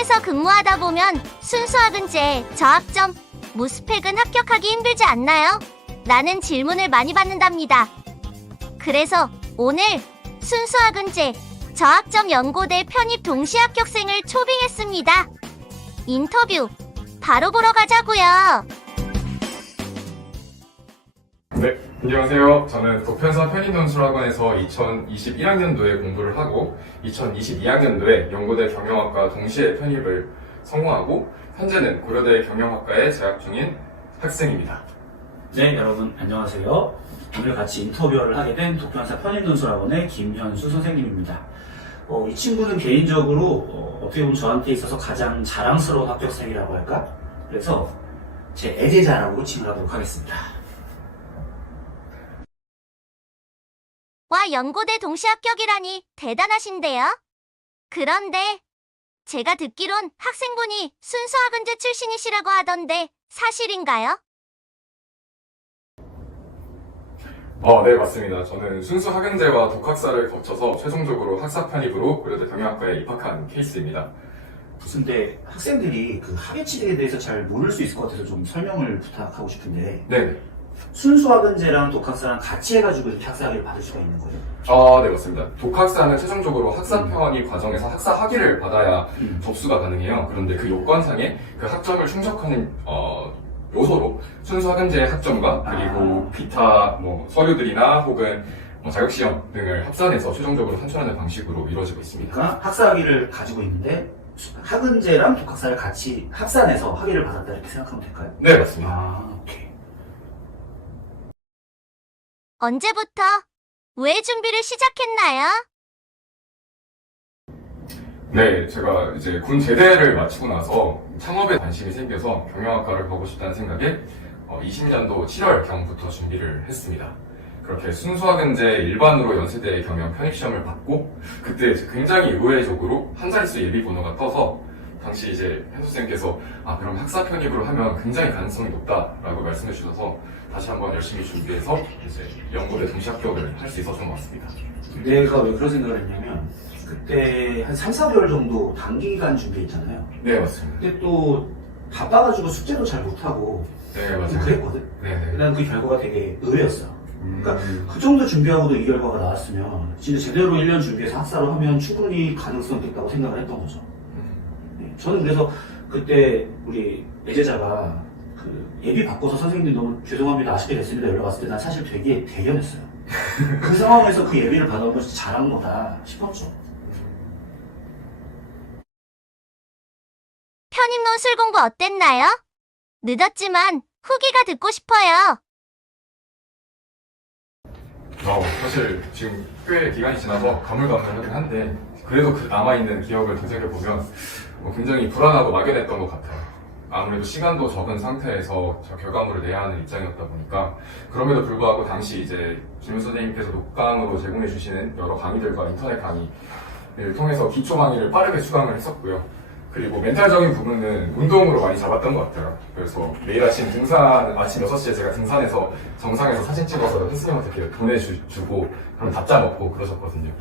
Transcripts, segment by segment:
학점에서 근무하다 보면 순수학은제, 저학점, 무스펙은 합격하기 힘들지 않나요? 라는 질문을 많이 받는답니다. 그래서 오늘 순수학은제, 저학점 연고대 편입 동시 합격생을 초빙했습니다. 인터뷰 바로 보러 가자고요. 네, 안녕하세요. 저는 도편사 편입논술학원에서 2021학년도에 공부를 하고 2022학년도에 연고대 경영학과 동시에 편입을 성공하고 현재는 고려대 경영학과에 재학 중인 학생입니다. 네, 여러분 안녕하세요. 오늘 같이 인터뷰를 하게 된 도편사 편입논술학원의 김현수 선생님입니다. 이 친구는 개인적으로 어떻게 보면 저한테 있어서 가장 자랑스러운 합격생이라고 할까? 그래서 제 애제자라고 칭을 하도록 하겠습니다. 와, 연고대 동시 합격이라니 대단하신데요? 그런데 제가 듣기론 학생분이 순수학은제 출신이시라고 하던데 사실인가요? 네, 맞습니다. 저는 순수 학연제와 독학사를 거쳐서 최종적으로 학사 편입으로 고려대 경영학과에 입학한 케이스입니다. 근데 학생들이 그 학예치대에 대해서 잘 모를 수 있을 것 같아서 좀 설명을 부탁하고 싶은데 네, 순수학은제랑 독학사랑 같이 해가지고 이렇게 학사학위를 받을 수가 있는 거예요? 네, 맞습니다. 독학사는 최종적으로 학사 편입 과정에서 학사 학위를 받아야 접수가 가능해요. 그런데 그 요건상에 그 학점을 충족하는 요소로 순수 학연제의 학점과 그리고 기타 서류들이나 혹은 자격시험 등을 합산해서 최종적으로 산출하는 방식으로 이루어지고 있습니다. 그러니까 학사학위를 가지고 있는데 학은제랑 독학사를 같이 합산해서 학위를 받았다 이렇게 생각하면 될까요? 네, 맞습니다. 오케이. 언제부터 왜 준비를 시작했나요? 네, 제가 이제 군 제대를 마치고 나서 창업에 관심이 생겨서 경영학과를 가고 싶다는 생각에 20년도 7월경부터 준비를 했습니다. 그렇게 순수학은제 일반으로 연세대 경영 편입시험을 받고 그때 굉장히 의외적으로 한 자릿수 예비 번호가 떠서 당시 이제 현수생께서 그럼 학사 편입으로 하면 굉장히 가능성이 높다라고 말씀해 주셔서 다시 한번 열심히 준비해서 이제 연고대 동시 합격을 할 수 있었던 것 같습니다. 내가 왜 그런 생각을 했냐면 그때 한 3, 4개월 정도 단기간 준비했잖아요. 네, 맞습니다. 근데 또 바빠가지고 숙제도 잘 못하고 네, 좀 맞아요. 그랬거든. 네. 난 그 결과가 되게 의외였어. 그러니까 그 정도 준비하고도 이 결과가 나왔으면 진짜 제대로 1년 준비해서 학사를 하면 충분히 가능성이 있다고 생각을 했던 거죠. 네, 저는 그래서 그때 우리 애제자가 그 예비 바꿔서 선생님들 너무 죄송합니다 아쉽게 됐습니다 연락 왔을 때 난 사실 되게 대견했어요. 그 상황에서 그 예비를 받아온 건 진짜 잘한 거다 싶었죠. 편입논술 공부 어땠나요? 늦었지만 후기가 듣고 싶어요. 사실 지금 꽤 기간이 지나서 가물가물하긴 한데 그래도 그 남아있는 기억을 되새겨보면 굉장히 불안하고 막연했던 것 같아요. 아무래도 시간도 적은 상태에서 저 결과물을 내야 하는 입장이었다 보니까 그럼에도 불구하고 당시 이제 김 선생님께서 녹강으로 제공해 주시는 여러 강의들과 인터넷 강의를 통해서 기초 강의를 빠르게 수강을 했었고요. 그리고 멘탈적인 부분은 운동으로 많이 잡았던 것 같아요. 그래서 매일 아침 아침 6시에 제가 등산해서 정상에서 사진 찍어서 선생님한테 이렇게 보내주고 그럼 답장 얻고 그러셨거든요.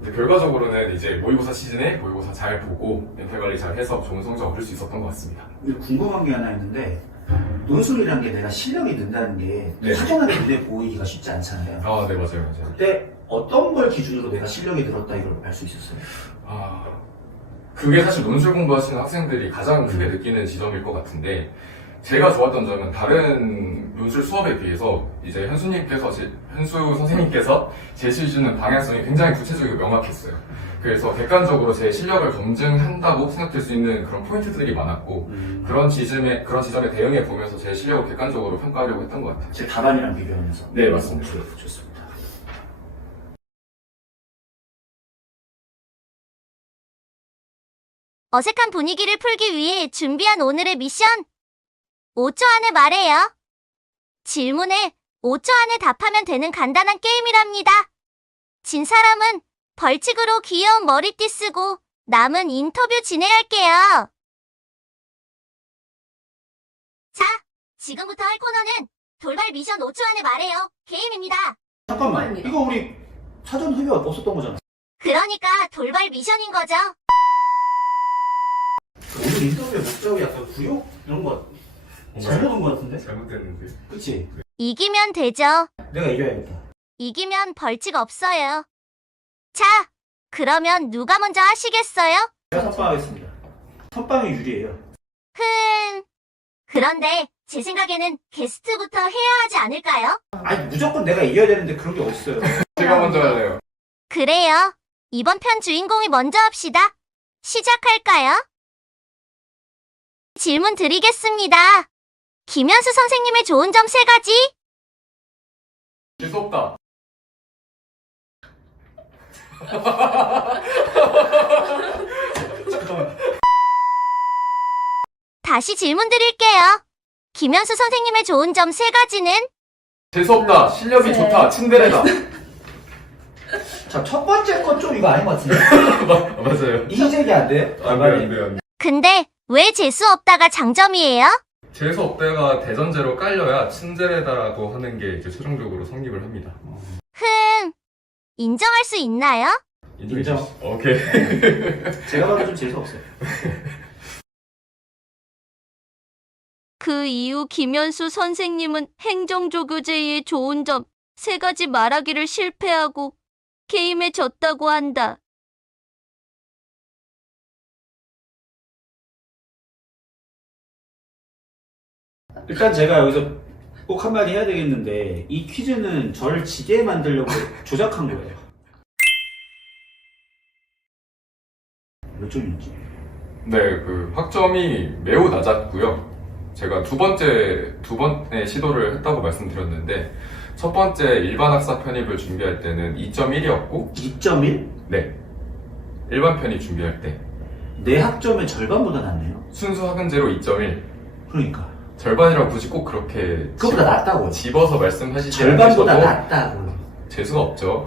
근데 결과적으로는 이제 모의고사 시즌에 모의고사 잘 보고 멘탈 관리 잘 해서 좋은 성적 얻을 수 있었던 것 같습니다. 궁금한 게 하나 있는데 논술이란 게 내가 실력이 는다는 게 네. 확연하게 눈에 보이기가 쉽지 않잖아요. 네, 맞아요. 그때 어떤 걸 기준으로 내가 실력이 늘었다 이걸 알 수 있었어요? 그게 사실 논술 공부하시는 학생들이 가장 크게 느끼는 지점일 것 같은데 제가 좋았던 점은 다른 논술 수업에 비해서 이제 현수 선생님께서 제시해주는 방향성이 굉장히 구체적이고 명확했어요. 그래서 객관적으로 제 실력을 검증한다고 생각될 수 있는 그런 포인트들이 많았고 그런 지점에 대응해 보면서 제 실력을 객관적으로 평가하려고 했던 것 같아요. 제 답안이랑 비교하면서? 네, 맞습니다. 좋습니다. 어색한 분위기를 풀기 위해 준비한 오늘의 미션. 5초 안에 말해요. 질문에 5초 안에 답하면 되는 간단한 게임이랍니다. 진 사람은 벌칙으로 귀여운 머리띠 쓰고 남은 인터뷰 진행할게요. 자, 지금부터 할 코너는 돌발 미션 5초 안에 말해요. 게임입니다. 잠깐만, 이거 우리 사전 협의가 없었던 거잖아. 그러니까 돌발 미션인 거죠. 인터뷰의 목적이 약간 구욕 이런 거 잘못 온 거 같은데? 잘못됐는데. 그치? 이기면 되죠. 내가 이겨야겠다. 이기면 벌칙 없어요. 자, 그러면 누가 먼저 하시겠어요? 제가 선빵하겠습니다. 선빵이 유리해요. 그런데 제 생각에는 게스트부터 해야 하지 않을까요? 아니 무조건 내가 이겨야 되는데 그런 게 어딨어요. 제가 먼저 할래요. 그래요. 이번 편 주인공이 먼저 합시다. 시작할까요? 질문 드리겠습니다. 김현수 선생님의 좋은 점 3가지. 재수 없다. 잠깐만. 다시 질문 드릴게요. 김현수 선생님의 좋은 점 3가지는? 재수 없다. 실력이 좋다. 친데레다. 자, 첫 번째 건 좀 이거 아닌 것 같은데? 맞아요. 이색이 안 돼? 안 돼, 안 돼, 안 돼. 근데 왜 재수 없다가 장점이에요? 재수 없다가 대전제로 깔려야 친데레다라고 하는 게 이제 최종적으로 성립을 합니다. 인정할 수 있나요? 인정. 오케이. 제가 봐도 좀 재수없어요. 그 이후 김현수 선생님은 행정조교제의 좋은 점 3가지 말하기를 실패하고 게임에 졌다고 한다. 일단 제가 여기서 꼭 한마디 해야 되겠는데 이 퀴즈는 저를 지게 만들려고 조작한 거예요. 몇 점이었지? 네, 그 학점이 매우 낮았고요. 제가 두 번의 시도를 했다고 말씀드렸는데 첫 번째 일반 학사 편입을 준비할 때는 2.1이었고 2.1? 네, 일반 편입 준비할 때 내 학점의 절반보다 낫네요. 순수 학은제로 2.1 그러니까 절반이라고 굳이 꼭 그렇게 그거보다 낫다고요. 집어서 말씀하시지 절반보다 않으셔도 낫다고요. 재수가 없죠.